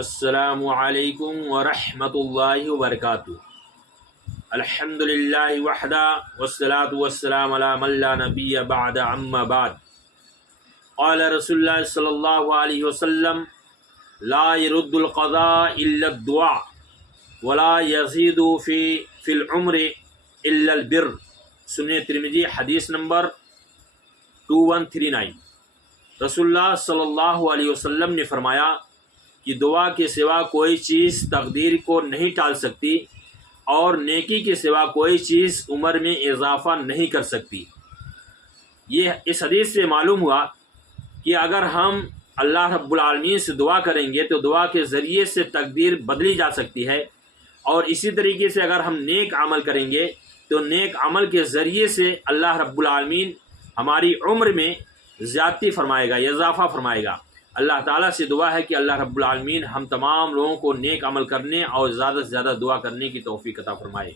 السلام علیکم ورحمۃ اللہ وبرکاتہ۔ الحمد للہ وحدہ والصلاة والسلام علی من لا نبی بعد اما بعد۔ قال رسول اللہ صلی اللہ علیہ وسلم لا يرد القضاء الا الدعاء ولا يزيد في العمر الا البر۔ سنن ترمذی حدیث نمبر 2139۔ رسول اللہ صلی اللہ علیہ وسلم نے فرمایا کہ دعا کے سوا کوئی چیز تقدیر کو نہیں ٹال سکتی اور نیکی کے سوا کوئی چیز عمر میں اضافہ نہیں کر سکتی۔ یہ اس حدیث سے معلوم ہوا کہ اگر ہم اللہ رب العالمین سے دعا کریں گے تو دعا کے ذریعے سے تقدیر بدلی جا سکتی ہے، اور اسی طریقے سے اگر ہم نیک عمل کریں گے تو نیک عمل کے ذریعے سے اللہ رب العالمین ہماری عمر میں زیادتی فرمائے گا، اضافہ فرمائے گا۔ اللہ تعالیٰ سے دعا ہے کہ اللہ رب العالمین ہم تمام لوگوں کو نیک عمل کرنے اور زیادہ سے زیادہ دعا کرنے کی توفیق عطا فرمائے۔